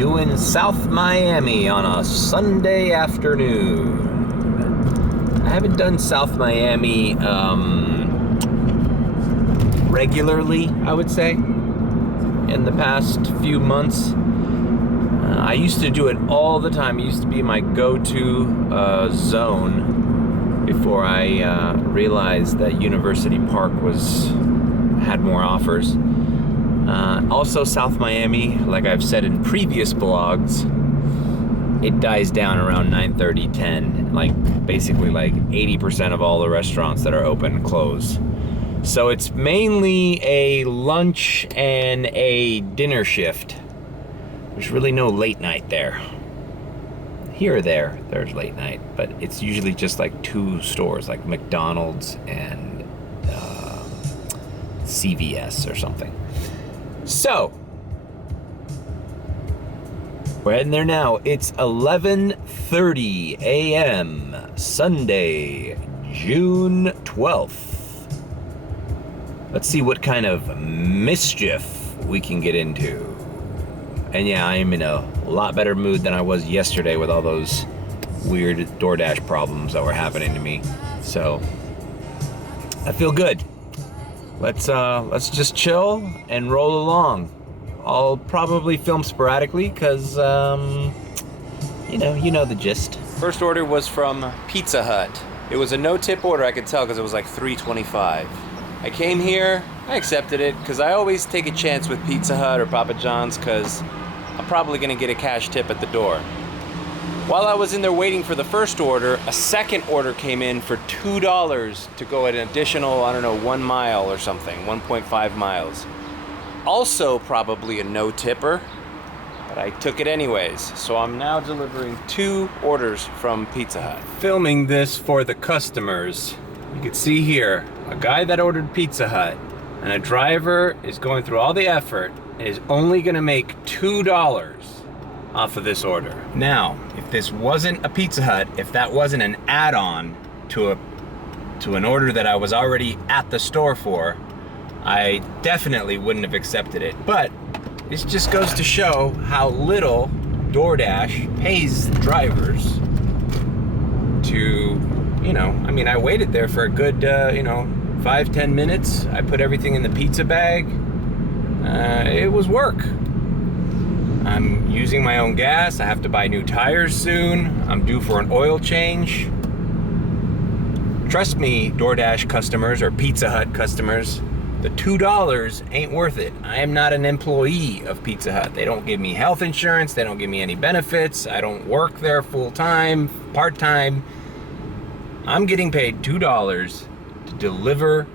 doing South Miami on a Sunday afternoon. I haven't done South Miami regularly, I would say, in the past few months. I used to do it all the time. It used to be my go-to zone before I realized that University Park had more offers. Also, South Miami, like I've said in previous blogs, it dies down around 9:30, 10. Like basically, like 80% of all the restaurants that are open close. So it's mainly a lunch and a dinner shift. There's really no late night there. Here or there's late night, but it's usually just like two stores, like McDonald's and CVS or something. So, we're heading there now. It's 11:30 a.m. Sunday, June 12th. Let's see what kind of mischief we can get into. And yeah, I am in a lot better mood than I was yesterday with all those weird Doordash problems that were happening to me. So, I feel good. Let's just chill and roll along. I'll probably film sporadically because, you know the gist. First order was from Pizza Hut. It was a no-tip order, I could tell, because it was like $3.25. I came here, I accepted it, because I always take a chance with Pizza Hut or Papa John's, because I'm probably going to get a cash tip at the door. While I was in there waiting for the first order, a second order came in for $2 to go an additional, 1 mile or something, 1.5 miles. Also probably a no-tipper, but I took it anyways. So I'm now delivering 2 orders from Pizza Hut. Filming this for the customers. You can see here, a guy that ordered Pizza Hut, and a driver is going through all the effort and is only gonna make $2 off of this order. Now, if this wasn't a Pizza Hut, if that wasn't an add-on to an order that I was already at the store for, I definitely wouldn't have accepted it. But this just goes to show how little DoorDash pays drivers to, I waited there for a good, 5-10 minutes. I put everything in the pizza bag. It was work. I'm using my own gas. I have to buy new tires soon. I'm due for an oil change. Trust me, DoorDash customers or Pizza Hut customers, the $2 ain't worth it. I am not an employee of Pizza Hut. They don't give me health insurance. They don't give me any benefits. I don't work there full-time, part-time. I'm getting paid $2 to deliver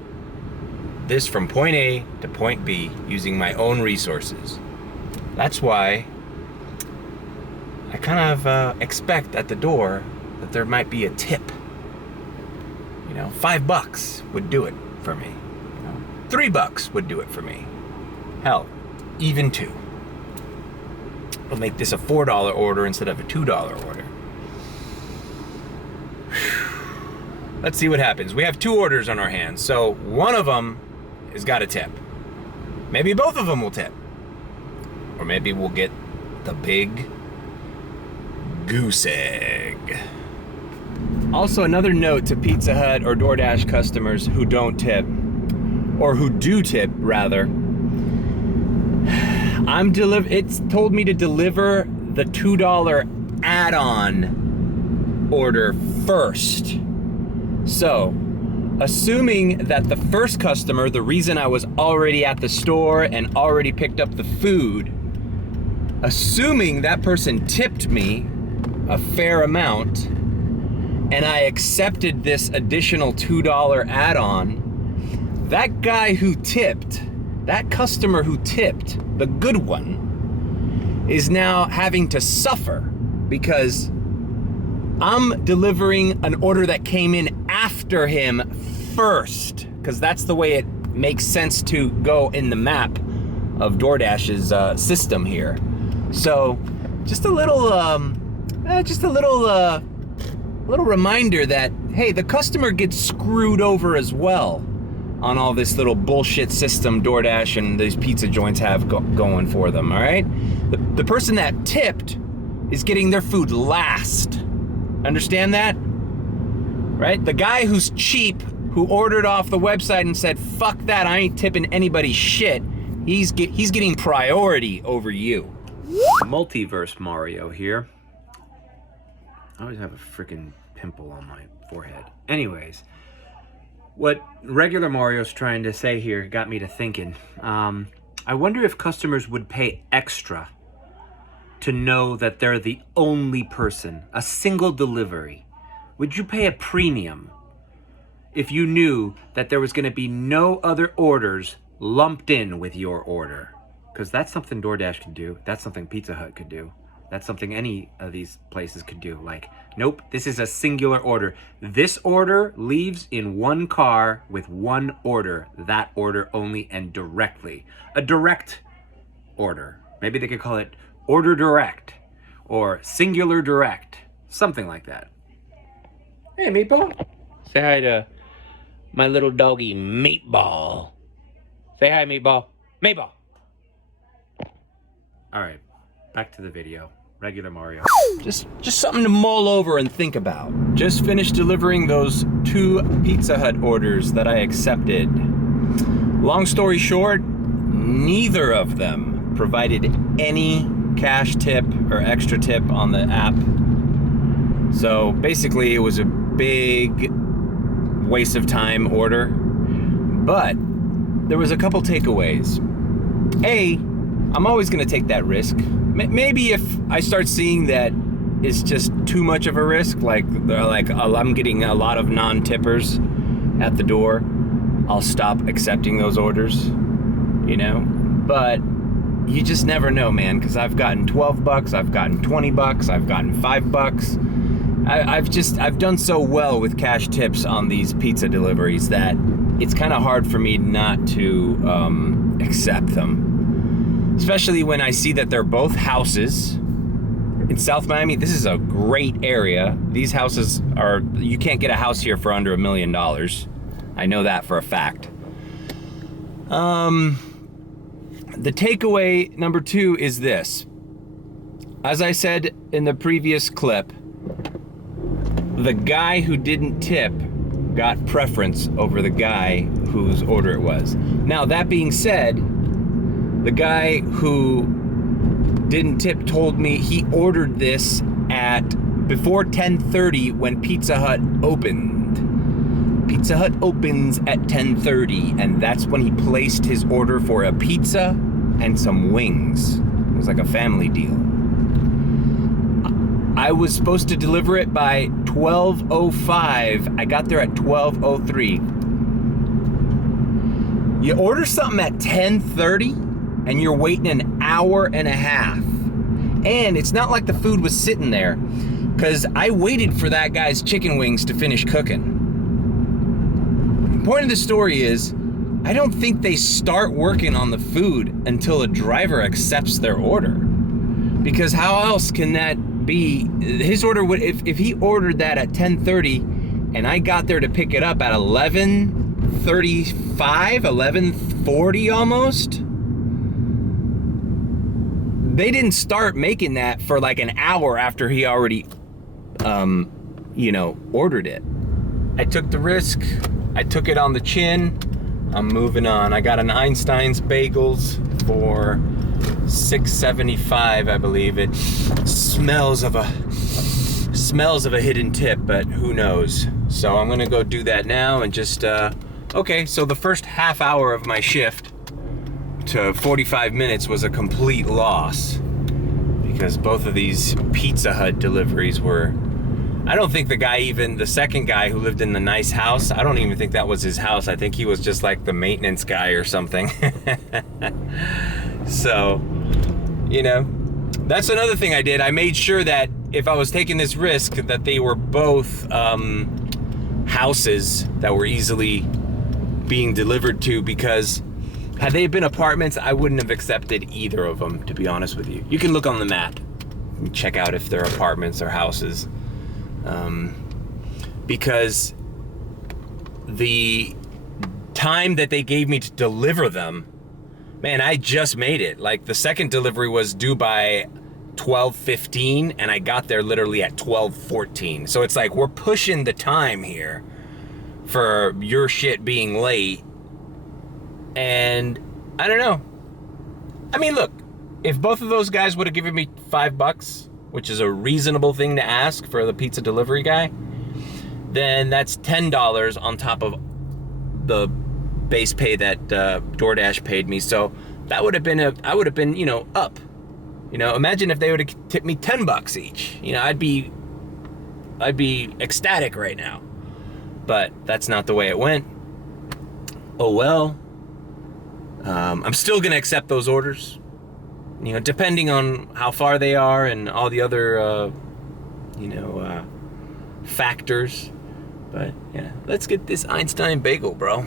this from point A to point B using my own resources. That's why I kind of expect at the door that there might be a tip. $5 would do it for me. $3 would do it for me. Hell, even $2. I'll make this a $4 order instead of a $2 order. Let's see what happens. We have 2 orders on our hands, so one of them has got a tip. Maybe both of them will tip. Or maybe we'll get the big goose egg. Also, another note to Pizza Hut or DoorDash customers who don't tip, or who do tip, rather. It's told me to deliver the $2 add-on order first. So, assuming that the first customer, the reason I was already at the store and already picked up the food, assuming that person tipped me a fair amount and I accepted this additional $2 add-on, that guy who tipped, that customer who tipped, the good one, is now having to suffer because I'm delivering an order that came in after him first, because that's the way it makes sense to go in the map of DoorDash's system here. So, just a little reminder that, hey, the customer gets screwed over as well on all this little bullshit system DoorDash and these pizza joints have going for them, all right? The person that tipped is getting their food last. Understand that? Right? The guy who's cheap, who ordered off the website and said, fuck that, I ain't tipping anybody shit, he's getting priority over you. Multiverse Mario here. I always have a freaking pimple on my forehead. Anyways, what regular Mario's trying to say here got me to thinking. I wonder if customers would pay extra to know that they're the only person, a single delivery. Would you pay a premium if you knew that there was going to be no other orders lumped in with your order? Because that's something DoorDash could do. That's something Pizza Hut could do. That's something any of these places could do. Like, nope, this is a singular order. This order leaves in one car with one order. That order only and directly. A direct order. Maybe they could call it Order Direct or Singular Direct. Something like that. Hey, Meatball. Say hi to my little doggy, Meatball. Say hi, Meatball. Meatball. All right, back to the video. Regular Mario. Just something to mull over and think about. Just finished delivering those 2 Pizza Hut orders that I accepted. Long story short, neither of them provided any cash tip or extra tip on the app. So basically it was a big waste of time order. But there was a couple takeaways. A, I'm always gonna take that risk. Maybe if I start seeing that it's just too much of a risk, like I'm getting a lot of non-tippers at the door, I'll stop accepting those orders, you know? But you just never know, man, because I've gotten $12, I've gotten $20, I've gotten $5. I've done so well with cash tips on these pizza deliveries that it's kind of hard for me not to accept them. Especially when I see that they're both houses. In South Miami, this is a great area. These houses are, you can't get a house here for under $1 million. I know that for a fact. The takeaway number 2 is this. As I said in the previous clip, the guy who didn't tip got preference over the guy whose order it was. Now, that being said, the guy who didn't tip told me he ordered this at before 10:30 when Pizza Hut opened. Pizza Hut opens at 10:30, and that's when he placed his order for a pizza and some wings. It was like a family deal. I was supposed to deliver it by 12:05. I got there at 12:03. You order something at 10:30 and you're waiting an hour and a half. And it's not like the food was sitting there, because I waited for that guy's chicken wings to finish cooking. The point of the story is, I don't think they start working on the food until a driver accepts their order. Because how else can that be? His order would, if he ordered that at 10:30 and I got there to pick it up at 11:35, 11:40 almost, they didn't start making that for like an hour after he already, ordered it. I took the risk. I took it on the chin. I'm moving on. I got an Einstein's Bagels for $6.75, I believe. It smells of a hidden tip, but who knows? So I'm gonna go do that now and just, okay, so the first half hour of my shift to 45 minutes was a complete loss because both of these Pizza Hut deliveries were, I don't think the second guy who lived in the nice house, I don't even think that was his house. I think he was just like the maintenance guy or something. So, that's another thing I did. I made sure that if I was taking this risk, that they were both houses that were easily being delivered to, because had they been apartments, I wouldn't have accepted either of them, to be honest with you. You can look on the map and check out if they're apartments or houses. Because the time that they gave me to deliver them, man, I just made it. Like, the second delivery was due by 12:15, and I got there literally at 12:14. So it's like, we're pushing the time here for your shit being late. And I don't know. I mean, look, if both of those guys would have given me $5, which is a reasonable thing to ask for the pizza delivery guy, then that's $10 on top of the base pay that DoorDash paid me. So that would have been I would have been, up. Imagine if they would have tipped me $10 each. I'd be ecstatic right now. But that's not the way it went. Oh well. I'm still gonna accept those orders. Depending on how far they are and all the other, factors. But yeah, let's get this Einstein bagel, bro.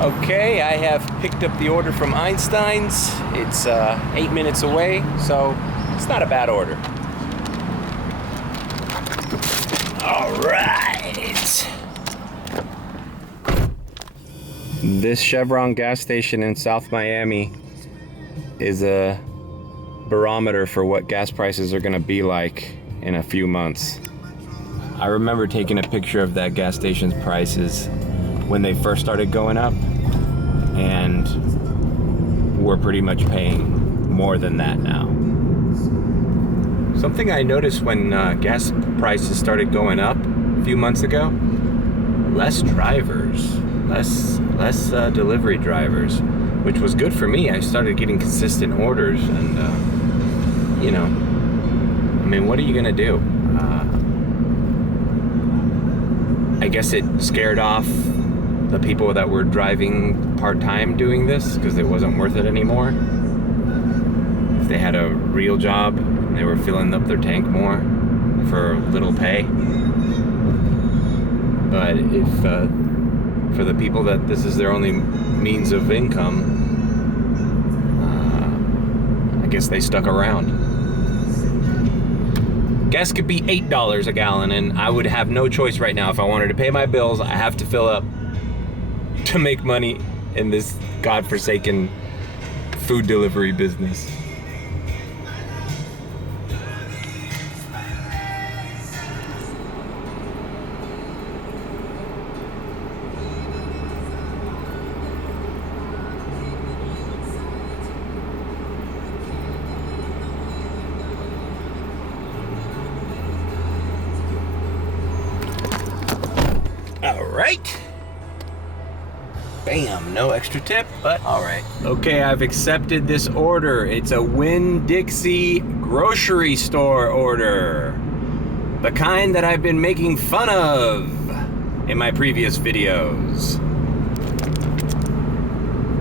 Okay, I have picked up the order from Einstein's. It's 8 minutes away, so it's not a bad order. All right. This Chevron gas station in South Miami is a barometer for what gas prices are gonna be like in a few months. I remember taking a picture of that gas station's prices when they first started going up, and we're pretty much paying more than that now. Something I noticed when gas prices started going up a few months ago, less drivers, less delivery drivers, which was good for me. I started getting consistent orders, and what are you gonna do? I guess it scared off the people that were driving part-time doing this because it wasn't worth it anymore. If they had a real job, they were filling up their tank more for little pay. But if for the people that this is their only means of income, I guess they stuck around. Gas could be $8 a gallon, and I would have no choice right now. If I wanted to pay my bills, I have to fill up to make money in this godforsaken food delivery business. All right. Bam, no extra tip, but all right. Okay, I've accepted this order. It's a Winn Dixie grocery store order. The kind that I've been making fun of in my previous videos.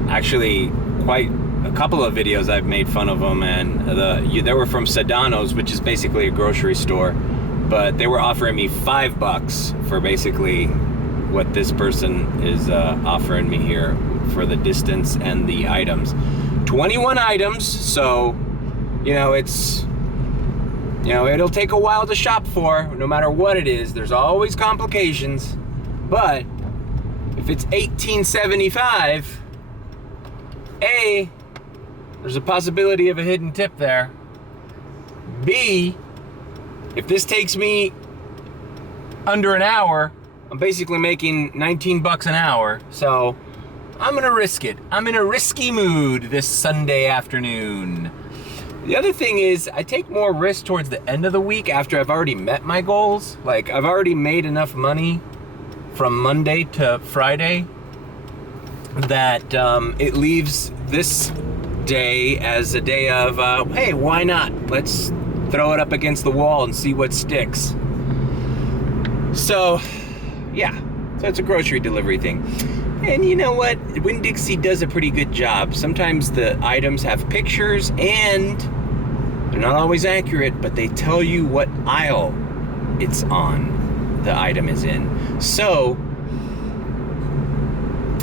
Actually, quite a couple of videos I've made fun of them, and they were from Sedano's, which is basically a grocery store, but they were offering me $5 for basically what this person is offering me here for the distance and the items. 21 items, so it's it'll take a while to shop for, no matter what it is. There's always complications, but if it's $18.75, A, there's a possibility of a hidden tip there. B, if this takes me under an hour, I'm basically making $19 an hour, so I'm gonna risk it. I'm in a risky mood this Sunday afternoon. The other thing is, I take more risk towards the end of the week after I've already met my goals. Like, I've already made enough money from Monday to Friday that it leaves this day as a day of, hey, why not? Let's throw it up against the wall and see what sticks. So, yeah, so it's a grocery delivery thing. And you know what? Winn Dixie does a pretty good job. Sometimes the items have pictures and they're not always accurate, but they tell you what aisle it's on, the item is in. So,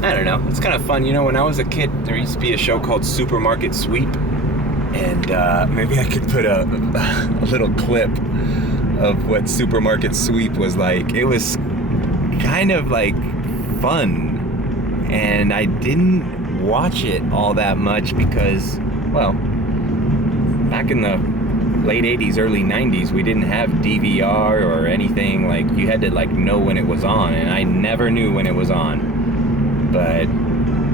I don't know, it's kind of fun. When I was a kid, there used to be a show called Supermarket Sweep, and maybe I could put a little clip of what Supermarket Sweep was like. It was kind of like fun. And I didn't watch it all that much because, well, back in the late 80s, early 90s, we didn't have DVR or anything. Like, you had to like know when it was on, and I never knew when it was on. But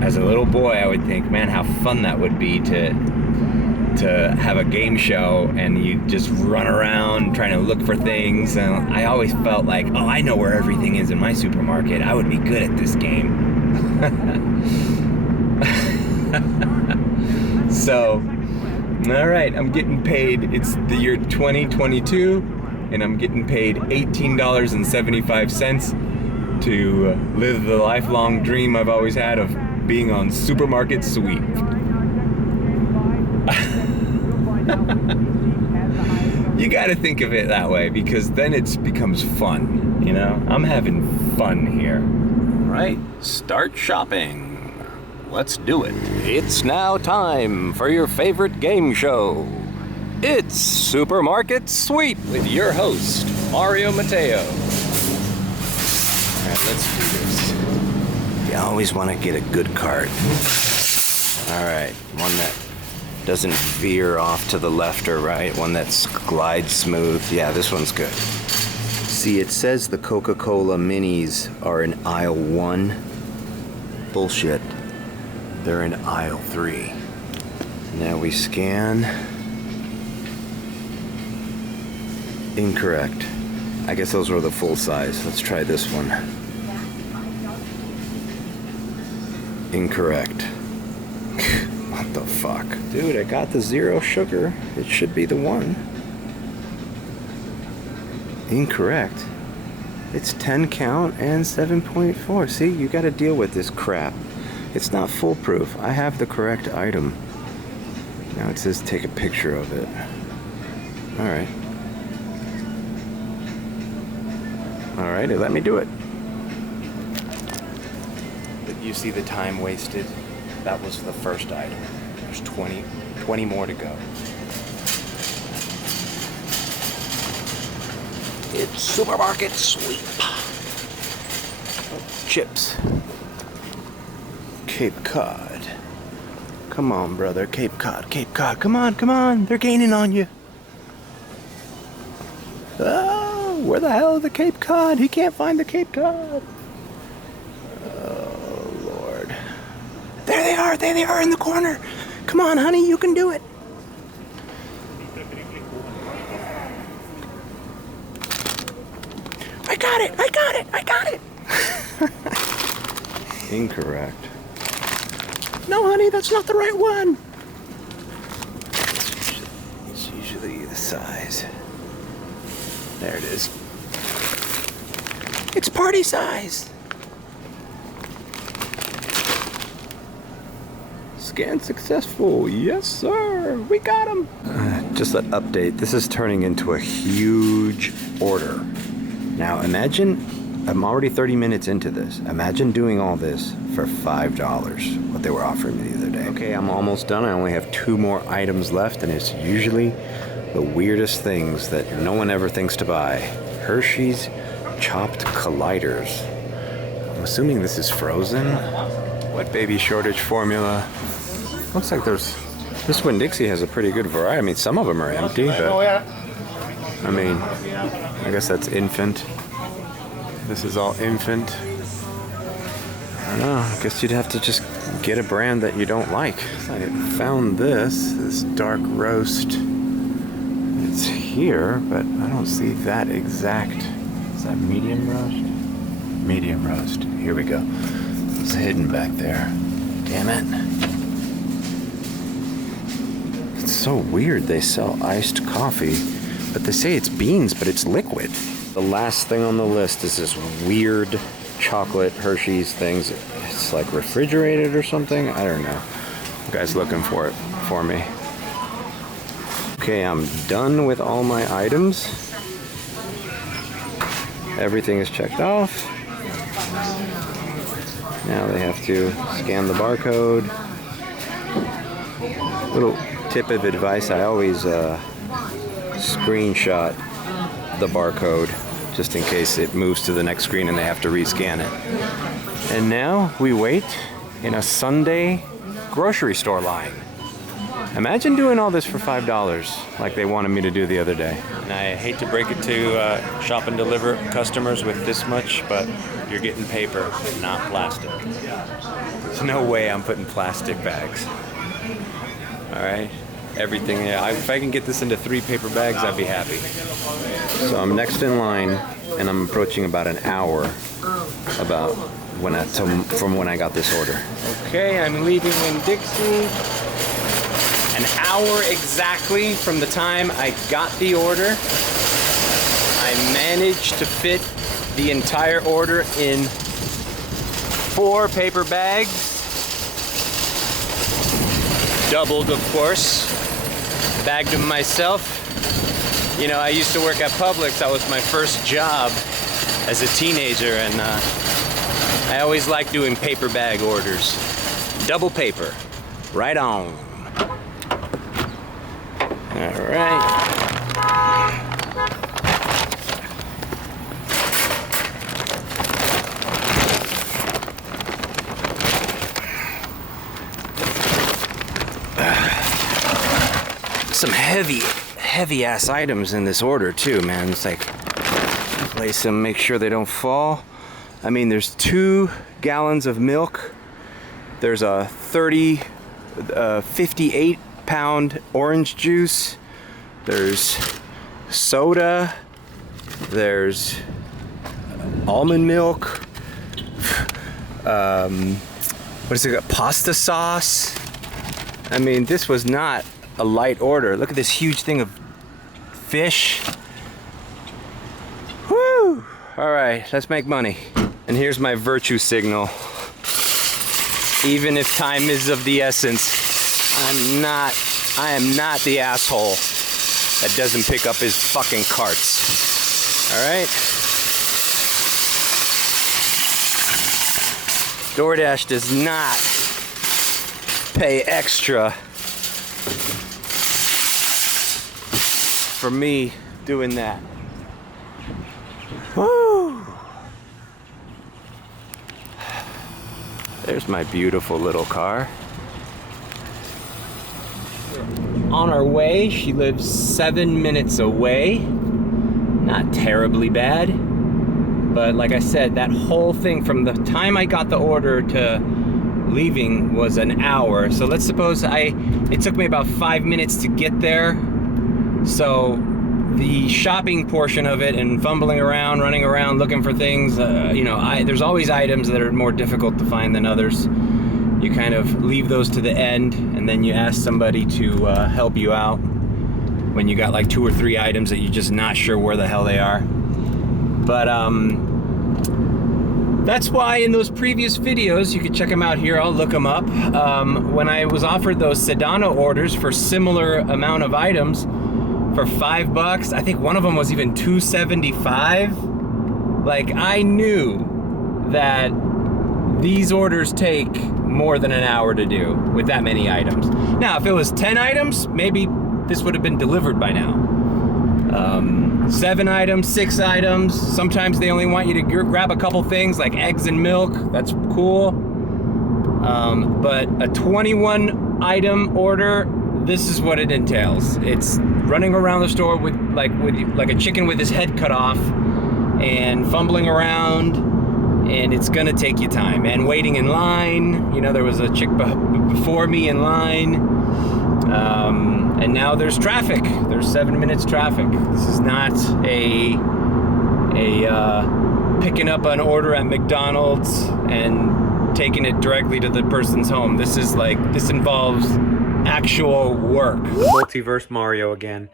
as a little boy, I would think, man, how fun that would be to have a game show and you just run around trying to look for things. And I always felt like, oh, I know where everything is in my supermarket. I would be good at this game. So, all right, I'm getting paid. It's the year 2022, and I'm getting paid $18.75 to live the lifelong dream I've always had of being on Supermarket Sweep. You gotta think of it that way, because then it becomes fun, you know? I'm having fun here. Right, start shopping. Let's do it. It's now time for your favorite game show. It's Supermarket Sweep with your host, Mario Mateo. All right, let's do this. You always want to get a good card. All right, one that doesn't veer off to the left or right, one that glides smooth. Yeah, this one's good. See, it says the Coca-Cola minis are in aisle 1. Bullshit. They're in aisle 3. Now we scan. Incorrect. I guess those were the full size. Let's try this one. Incorrect. What the fuck? Dude, I got the 0 sugar. It should be the 1. Incorrect. It's 10 count and 7.4. See, you gotta deal with this crap. It's not foolproof. I have the correct item. Now it says take a picture of it. Alright. Alright, it let me do it. But you see the time wasted? That was the first item. There's 20 more to go. It's Supermarket Sweep. Oh, chips. Cape Cod. Come on, brother. Cape Cod. Cape Cod. Come on, come on. They're gaining on you. Oh, where the hell is the Cape Cod? He can't find the Cape Cod. Oh, Lord. There they are. There they are in the corner. Come on, honey. You can do it. I got it. I got it. I got it. Incorrect. No, honey, that's not the right one. It's usually the size. There it is. It's party size. Scan successful. Yes, sir. We got him. Just an update. This is turning into a huge order. Now, imagine, I'm already 30 minutes into this. Imagine doing all this for $5, what they were offering me the other day. Okay, I'm almost done. I only have 2 more items left, and it's usually the weirdest things that no one ever thinks to buy. Hershey's chopped colliders. I'm assuming this is frozen. What baby shortage formula? Looks like this Winn Dixie has a pretty good variety. I mean, some of them are empty, but I mean, I guess that's infant. This is all infant. I don't know. I guess you'd have to just get a brand that you don't like. I found this dark roast. It's here, but I don't see that exact. Is that medium roast? Medium roast. Here we go. It's hidden back there. Damn it. It's so weird. They sell iced coffee, but they say it's beans, but it's liquid. The last thing on the list is this weird chocolate Hershey's things. It's like refrigerated or something. I don't know. The guy's looking for it for me. Okay, I'm done with all my items. Everything is checked off. Now they have to scan the barcode. Little tip of advice, I always screenshot the barcode just in case it moves to the next screen and they have to rescan it. And now we wait in a Sunday grocery store line. Imagine doing all this for $5 like they wanted me to do the other day. And I hate to break it to shop and deliver customers with this much, but you're getting paper, not plastic. There's no way I'm putting plastic bags. All right, everything. Yeah, if I can get this into 3 paper bags, I'd be happy. So I'm next in line, and I'm approaching about an hour about from when I got this order. Okay, I'm leaving Winn Dixie. An hour exactly from the time I got the order. I managed to fit the entire order in 4 paper bags. Doubled, of course. Bagged them myself. You know, I used to work at Publix. That was my first job as a teenager, and I always liked doing paper bag orders. Double paper. Right on. All right. Some heavy ass items in this order too, man. It's like place them, make sure they don't fall. I mean, there's 2 gallons of milk. There's a 58-pound orange juice. There's soda. There's almond milk. What is it? Pasta sauce. I mean, this was not a light order. Look at this huge thing of fish. Woo! All right, let's make money. And here's my virtue signal. Even if time is of the essence, I am not the asshole that doesn't pick up his fucking carts. All right? Doordash does not pay extra for me doing that. Woo! There's my beautiful little car. On our way, she lives 7 minutes away. Not terribly bad. But like I said, that whole thing from the time I got the order to leaving was an hour. So let's suppose it took me about 5 minutes to get there. So the shopping portion of it and fumbling around, running around, looking for things, there's always items that are more difficult to find than others. You kind of leave those to the end, and then you ask somebody to help you out when you got like 2 or 3 items that you're just not sure where the hell they are. But that's why in those previous videos, you can check them out here, I'll look them up. When I was offered those Sedano orders for similar amount of items for $5, I think one of them was even $2.75. Like, I knew that these orders take more than an hour to do with that many items. Now, if it was 10 items, maybe this would have been delivered by now. 7 items, 6 items. Sometimes they only want you to grab a couple things like eggs and milk. That's cool. But a 21 item order, this is what it entails. It's running around the store with a chicken with his head cut off and fumbling around, and it's gonna take you time. And waiting in line. You know, there was a chick before me in line. And now there's traffic. There's 7 minutes traffic. This is not a picking up an order at McDonald's and taking it directly to the person's home. This involves actual work. Multiverse Mario again.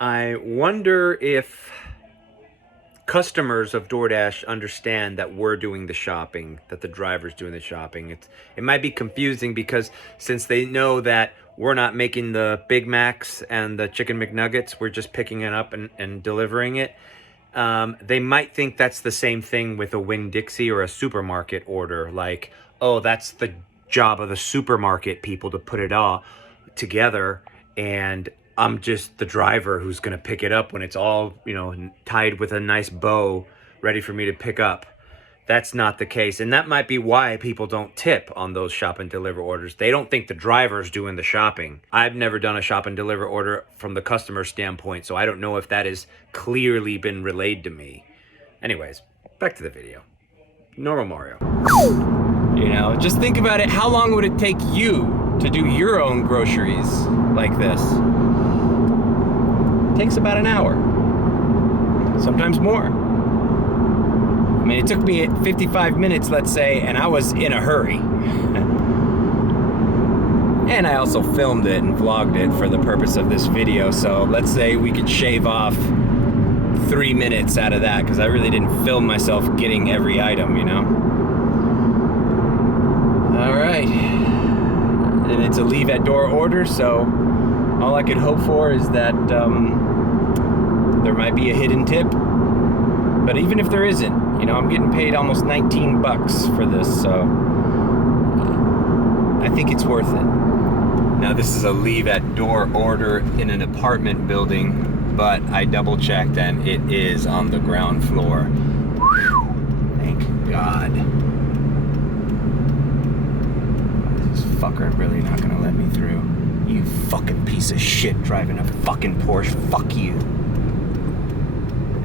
I wonder if customers of DoorDash understand that we're doing the shopping, that the driver's doing the shopping. It might be confusing because since they know that we're not making the Big Macs and the Chicken McNuggets, we're just picking it up and delivering it. They might think that's the same thing with a Winn Dixie or a supermarket order. Like, oh, that's the job of the supermarket people to put it all together, and I'm just the driver who's gonna pick it up when it's all, you know, tied with a nice bow, ready for me to pick up. That's not the case. And that might be why people don't tip on those shop and deliver orders. They don't think the driver's doing the shopping. I've never done a shop and deliver order from the customer standpoint, so I don't know if that has clearly been relayed to me. Anyways, back to the video. Normal Mario. You know, just think about it. How long would it take you to do your own groceries like this? It takes about an hour. Sometimes more. I mean, it took me 55 minutes, let's say, and I was in a hurry. And I also filmed it and vlogged it for the purpose of this video, so let's say we could shave off 3 minutes out of that, because I really didn't film myself getting every item, you know? Alright. And it's a leave at door order, so all I could hope for is that there might be a hidden tip. But even if there isn't, you know, I'm getting paid almost 19 bucks for this, so I think it's worth it. Now this is a leave at door order in an apartment building, but I double checked and it is on the ground floor. Whew, thank God. This fucker really not gonna let me through. You fucking piece of shit driving a fucking Porsche. Fuck you.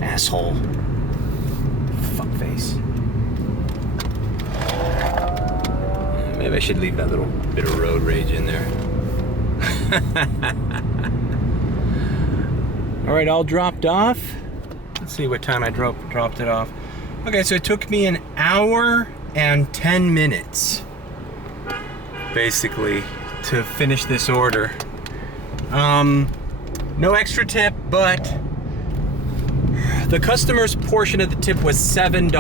Asshole. Fuckface. Maybe I should leave that little bit of road rage in there. Alright, all dropped off. Let's see what time I dropped it off. Okay, so it took me an hour and 10 minutes, basically, to finish this order. No extra tip, but the customer's portion of the tip was $7.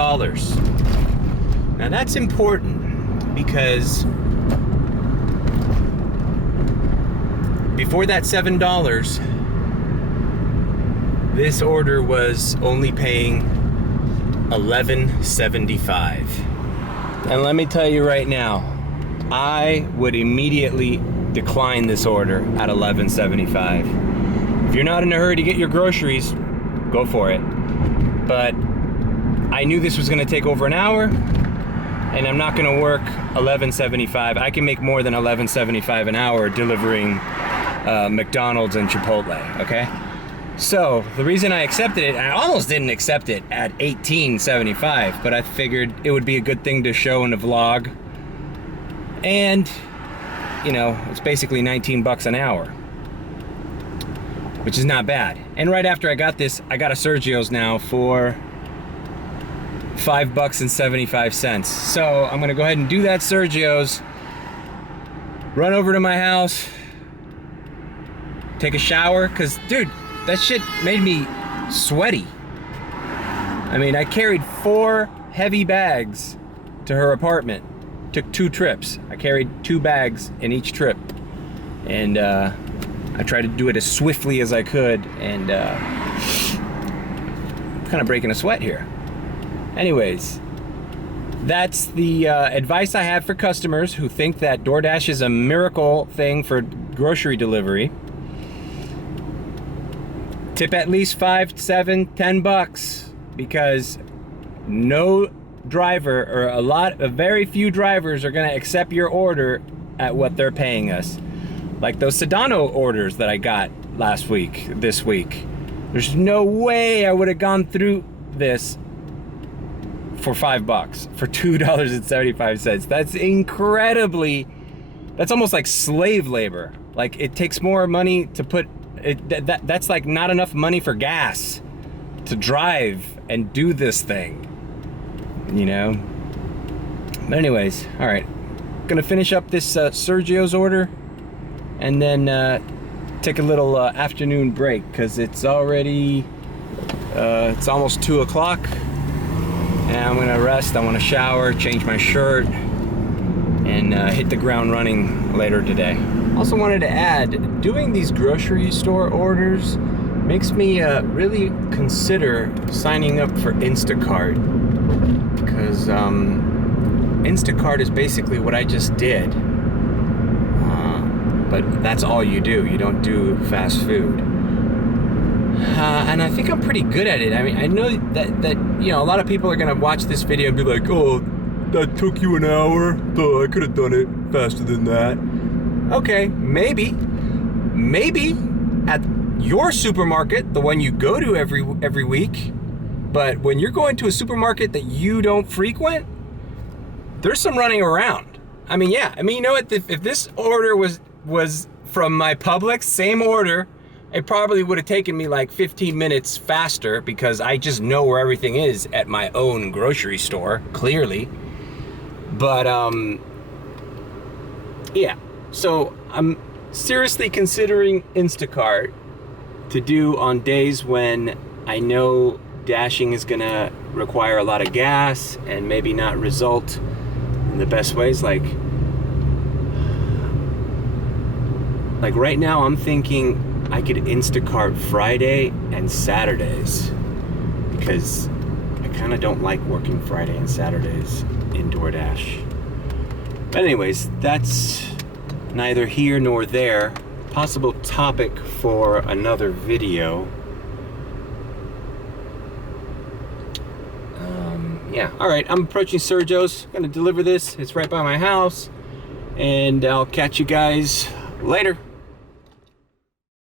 Now that's important because before that $7, this order was only paying $11.75. And let me tell you right now, I would immediately decline this order at $11.75. If you're not in a hurry to get your groceries, go for it. But I knew this was gonna take over an hour, and I'm not gonna work $11.75. I can make more than $11.75 an hour delivering McDonald's and Chipotle, okay? So the reason I accepted it, I almost didn't accept it at $18.75, but I figured it would be a good thing to show in a vlog. And, you know, it's basically 19 bucks an hour, which is not bad. And right after I got this, I got a Sergio's now for $5.75. So I'm gonna go ahead and do that Sergio's, run over to my house, take a shower, cause dude, that shit made me sweaty. I mean, I carried 4 heavy bags to her apartment. Took 2 trips. I carried 2 bags in each trip. And I tried to do it as swiftly as I could, and I'm kind of breaking a sweat here. Anyways, that's the advice I have for customers who think that DoorDash is a miracle thing for grocery delivery. Tip at least 5, 7, 10 bucks, because no driver, or a very few drivers, are gonna accept your order at what they're paying us. Like those Sedano orders that I got this week. There's no way I would have gone through this for $5, for $2.75. That's incredibly, that's almost like slave labor. Like it takes more money to put that's like not enough money for gas to drive and do this thing, you know. But anyways, all right, gonna finish up this Sergio's order and then take a little afternoon break, because it's already it's almost 2 o'clock, and I'm gonna rest. I want to shower, change my shirt, and hit the ground running later today. Also wanted to add, doing these grocery store orders makes me really consider signing up for Instacart, because Instacart is basically what I just did. but that's all you do. You don't do fast food. And I think I'm pretty good at it. I mean, I know that you know, a lot of people are gonna watch this video and be like, oh, that took you an hour? Oh, I could have done it faster than that. Okay, maybe at your supermarket, the one you go to every week, but when you're going to a supermarket that you don't frequent, there's some running around. I mean, yeah, I mean, you know what, if this order was from my Publix, same order, it probably would have taken me like 15 minutes faster because I just know where everything is at my own grocery store, clearly. But, yeah, so I'm seriously considering Instacart to do on days when I know dashing is gonna require a lot of gas and maybe not result in the best ways. Like right now I'm thinking I could Instacart Friday and Saturdays because I kind of don't like working Friday and Saturdays in Doordash. But anyways, that's neither here nor there. Possible topic for another video. Yeah, all right, I'm approaching Sergio's. Gonna deliver this. It's right by my house. And I'll catch you guys later.